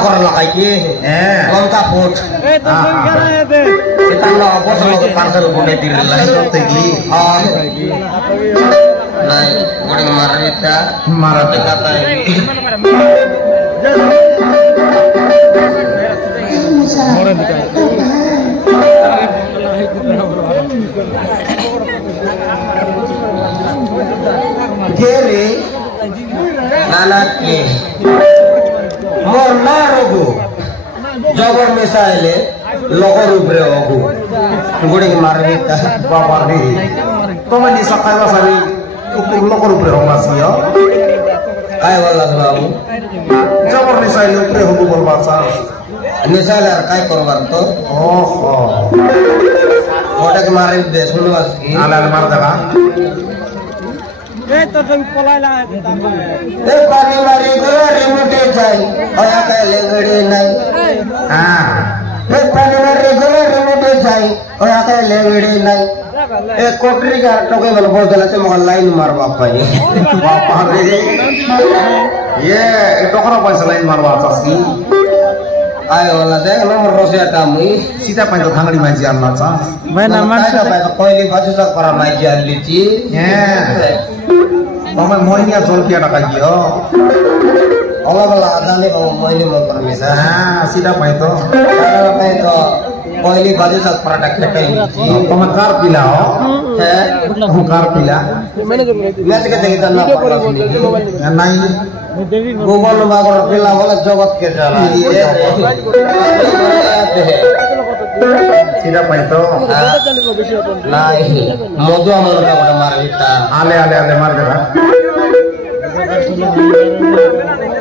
Orang lakai ki, lengkap pun. Kita lo bos lo parcel boleh diri lah. Nah, boleh marah kata ini. Kiri, nanaki. Morna rogu, jawab misalnya, lokor ubre rogu, guring marita, bapak di, komen di sakai wasari, ukur lokor ubre rogu masih ya, kaya walas lalu, jawab misalnya ubre rogu berbahasa, misalnya kaya korban tu, udah kemarin deh sebelum masih, ala kemarin dah. तो पलायला ए पानी मारी गयो रिमोटे जाई ओया काले गडी नाही हां ए पानी मारी गयो रिमोटे जाई ओया काले गडी नाही ए कोटरी का टोके बोल बोलला ते मग लाइन मार बापा रे ये टोकरा पैसा लाइन मारवा चासी आयो वाला देख नंबर रोसिया टामुई सीधा पाइन तो खांगड़ी माजी आना चा मैं नंबर का पाइन तो कोई बाजू सा करा माजी आलीची Mama mau ini asal kia nak lagi oh. Allah bala ada ni mama mau ini mau permisa. Sida apa itu? Apa itu? Mau ini baju saat produk kita ini. Pemakar pila oh. Pemakar pila. Mana kita nak apa ni? Nai. Google nombor pila wala jogot ke jalan. Sida apa itu? Nai. Modu amal kita udah marita. Ale mar kita.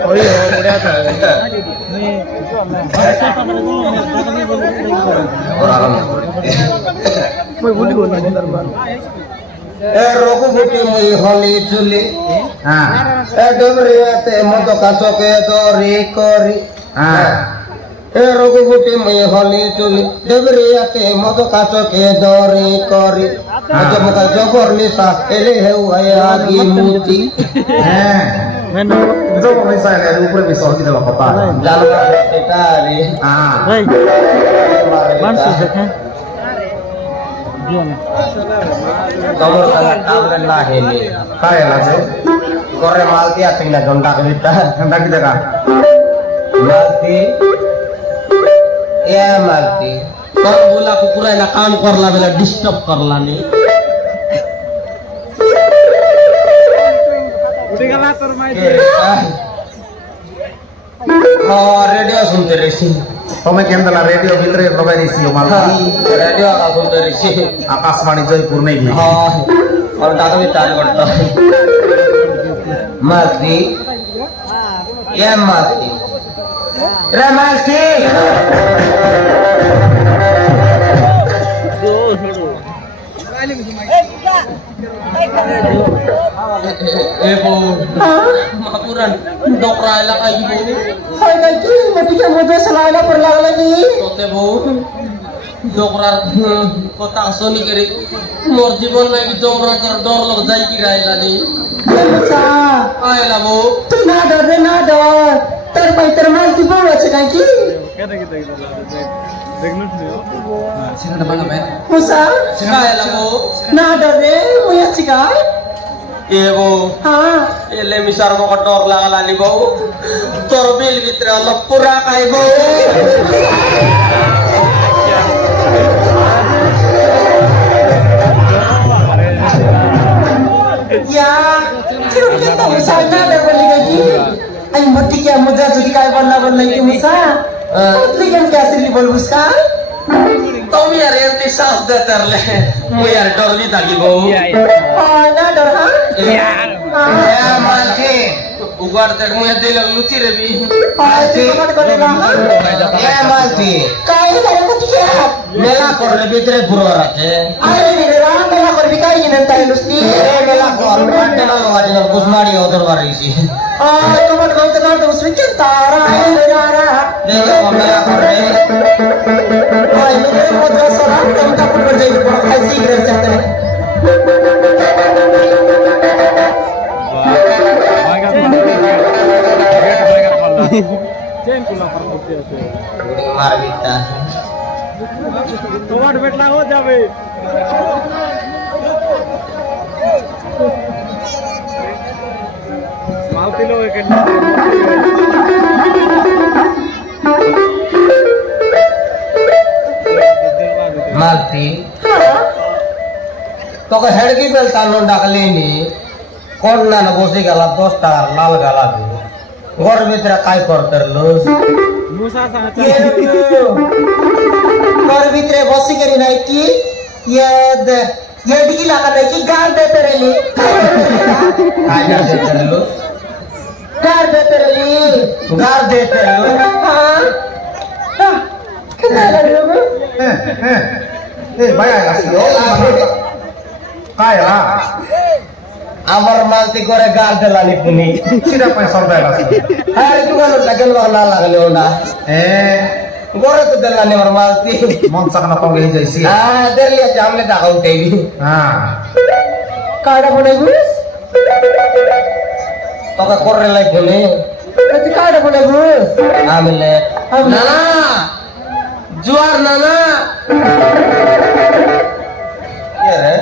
Oh iya, udah ada. Orang. Mau buli gua nanti terbar. Roku buti mui holi chuli. Domriyate moto kacoke dori kori. Roku buti mui holi chuli. Domriyate moto kacoke dori kori. Aja muka jogor nisa ele heu ayagi muti. Meno itu misalnya ada upre misal di dalam kota. Jalan kita ni. Masuk kan? Nomor tangan lah ini. Kaya lah sih. Korre malti asing na donda kita. Donda kita kan? Malti. Ya malti. Kalau bola kukurai na काम करला बेला disturb करला नी उठेगा तोर माई radio सुनते रही तुम्हें केंद्र radio भीतर लगा रही रेडियो का सुनते रही आकाशवाणी जयपुर नहीं भी और दादा भी तार करता मासी ये मासी रे मासी Ebo, mapuran, dokra lah kayu bu. Hai nanti, mati kamu dah selama berlalu lagi. Tote bu, dokra kota soni kiri, mor jibon lagi dokra kerdor log jai kira lagi. Baca, ayah bu. Nada, terbaik termal tiba baca kaki. Kita. Sino naman naman? Musa? Kaya lang mo? Nada rin, muya sikay? Ibo. Ile misar mo kotor lang alani bo. Torbil bitra lapura kay bo. Ya, kira kita musa nada boleh lagi. Ay mati kya muda jadi kaya warna lagi musa. Putri kan क्या सिली बोल उसका तो भी यार ये सास देतर ले वो यार डर भी था कि वो ना डर हाँ यार मालती उगार तक मुझे दिल लुची रे भी मालती यार मालती काहे करे कुछ क्या मेला कर ले भीतर बुरा रखे अरे मेरे राम मेला कर भी काहे नहीं नंता लुस्ती मेला कर मंडे ना लोग आज कुछ मारी उधर वाली सी तो मत गलत ना तो उसमें क्या तारा है यारा देखो मेला कर रहे भाई मेरे मुद्रा सलाम कम का पर जाए बड़ा खाई सिगरेट चाहते हैं चेन को लापर करते हैं गुड़ी मार बिता टमाट बेटला हो जावे माल किलो एक मालती तो का हेड की बेलता नो डाकलेनी कोण ना बसी गेला 10 টাকা লাল গালা দি ঘর ভিতরে কাই করতের লস मुसा सांचा ঘর ভিতরে বসি করি নাই কি ये डिगी लगा नहीं कि गार देते रही काय देते रही गार देते रही हाँ कितना लगे भाई आएगा काय ला আমার মালতি করে গার দেলানি পুনি सीधा पैसा देगा আরে দোকান লাগেল না লাগলে ওনা gore তো দেলানি আমার মালতি मन सकना पाओगे ही जैसी হ্যাঁ দেলিয়া জামলে টাকা উঠাইবি हाँ কাড়া বনে গুস তোকে করে লাই ফেলে তুই কাড়া বনে গুস আমলে না জোয়ার না না কে রে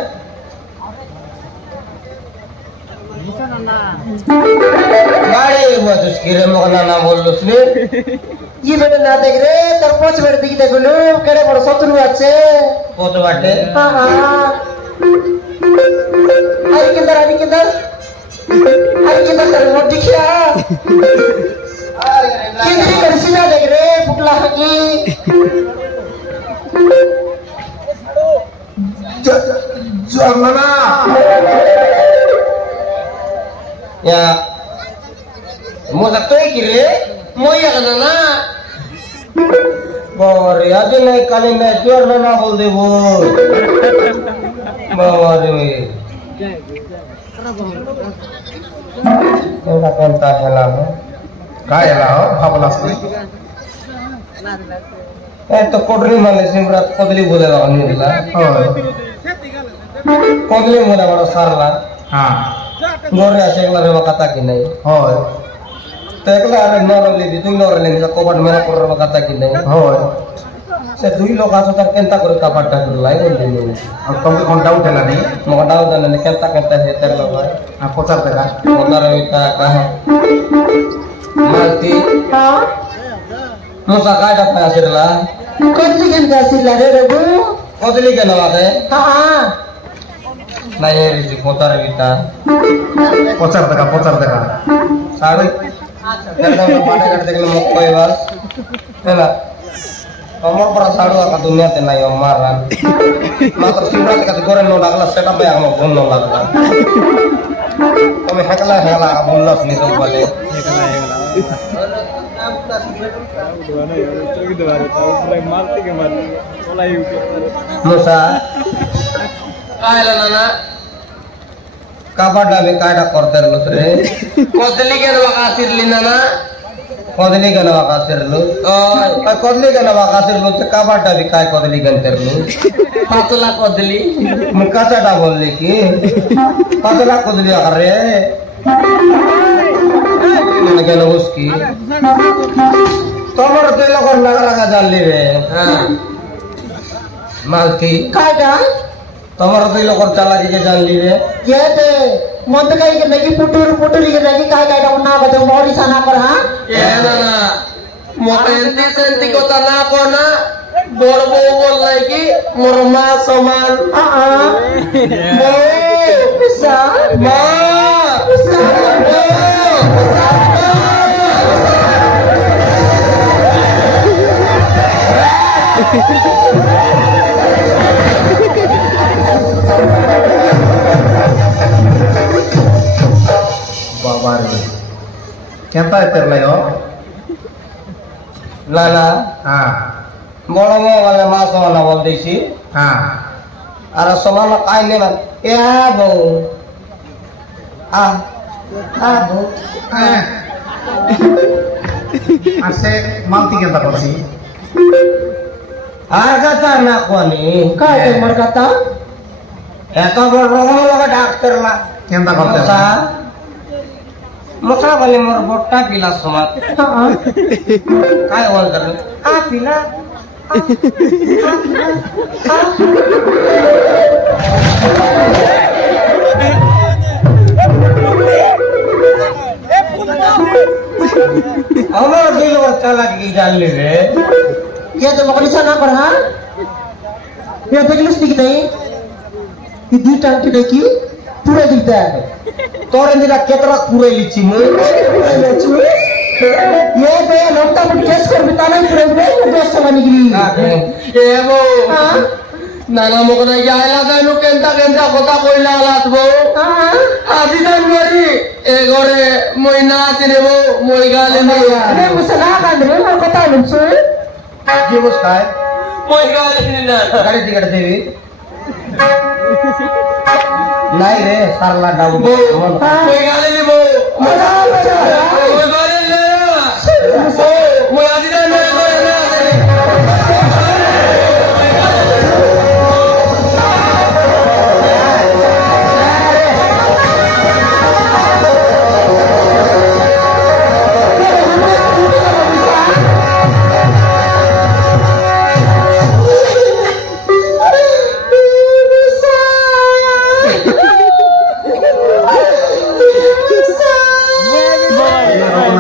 गाड़ी बहुत उसकी मगना ना बोल लो उसने ये बेटे ना देख रे तर पांच बेटे दिख देखो लो केड़े बड़ शत्रु আছে কত বাটে हां हां आई किधर तर मोट दिखिया किधर करसी ना देख रे पुटला की जमना ya mau tak tuh kiri mau ya kan na bor ya aja naik kali naik jual na bol deh bor bor ini kita kontak helah काय ला हो भावला से तो कोडरी माले सिमरा कोदली बोले बागन मिला कोदली बोले बड़ा सारला हाँ गोरे আছে একলা রে কথা কি নাই হয় তো একলা আরে নরলে দি তুই নরলে নি কবাট মেরা করর কথা কি নাই হয় সে দুই লোক আছে তার কেনতা করে কবাটটা করে লাই বললি अब तुमको कौन डाउट है नहीं মগা দাও দানে কেনতা কেনতা হে তের লোক आप पचास देगा মন্দার হইতা কাহে মালতি हाँ মুসা কাটা পাছিলা कौन सी गंदा सी लड़े रघु কদলি কেন আছে हाँ নাই রে কোতার বিতা पचास देगा সাড়ে দেখলাম পাটা কাট দেখলাম মুখ কইবার হেলা আমার পড়া সাড়ু আকা দুনিয়াতে নাই মারান মাত্র শিবরাত কাতে করে নো লাগলা সেটা পে আমার ফোন নো লাগলা তুমি হেকলা বললাস নি তো বলে মুসা কায়লা নানা কাবাডা বে কায়ডা করতে রলো রে কদলি কেন বাকাসিরলি নানা কদলি কেন বাকাসিরলো ও কদলি কেন বাকাসিরলো তো কাবাডা বে কায় কদলি কেন করলো পাতলা কদলি মুকাটাটা বললি কি পাতলা কদলি আরে মানে কেন বসকি তোমার তুই লগর লাগা জানলি রে হ্যাঁ মালতি काटा তোমার তুই লগর চালাকি কে জানলি রে ये दे मंद का ये नहीं पुटुर ये नहीं काय काटा उन्ना बचे मोरी साना पर हाँ এ না না মোটেন্তি সেন্তি কথা না কো না বড় বউ বললাই কি মোর মা সমান हाँ पिसा মা पिसा बाबा रे केंता है तेरे हो না না हाँ বড় বউ বলে মা সমান বল দিছি हाँ আর সমান কাই নেবা এ বউ আ বউ आसे मालती केंता करसी আর কথা না কোনি काय ते मर कथा এত বড় রকম ডাক্তার না केंता करते মশা मका वाले मोर बोटा पिला समात काय बोलता आ पिला हमारा दिल बच्चा लग गई जान ले रे ये तो मकड़ी सा ना कर हाँ ये देख लिस्ट दिखता है ये दी टांटी देखी पूरा दिखता है तोरे निरा केतरा पूरे लिची में ये बे लोटा पर केस कर बिताना ही पूरे पूरे दोस्त समझ निकली ए वो नाना मोकना यायला गानु केंता केंता कोता कोई लागलात बो आदि जनवरी ए गोरे मोइना तिने बो मोई गाले में अरे मुसला का अंदर में पता है मुझसे जी मुस्काय मोई गाले में ना गाड़ी टिकट देवी नहीं रे सारला डाबू बो मोई गाले में बो मोई गाले ले बो मोई आदि जनवरी को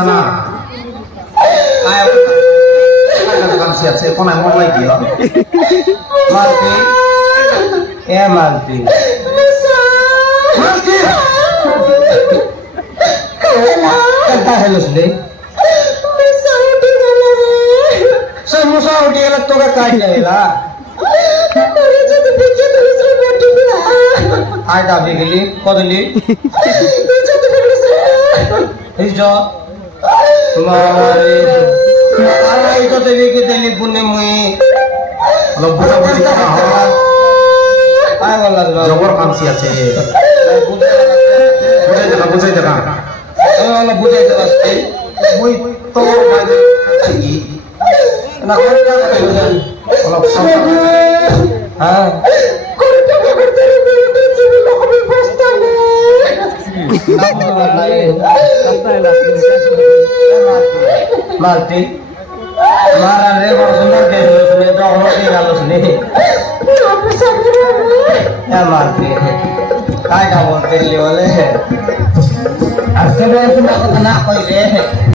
ना से कौन है मोर लगी हो मालती ए मालती मालती कहता है लसले सब मुसा उठी गया तो का काट जाएगा आय दा बिगली कोदली इजो मारे आई तो देवी के दिल्ली पुणे मुई लोग बुझा बुझी का हवा आय वाला जबर काम सी আছে बुझे जगह ए वाला बुझे जगह मुई तो बाजे सी ना कोई क्या करे वाला सब हां करते तेरे मेरे जीवन लोग में बसता है मालती मारा रे बड़ सुंदर के सुने तो हम के गालो सुने क्या मालती काय का बोलते ले वाले अच्छे रे ना कोई रे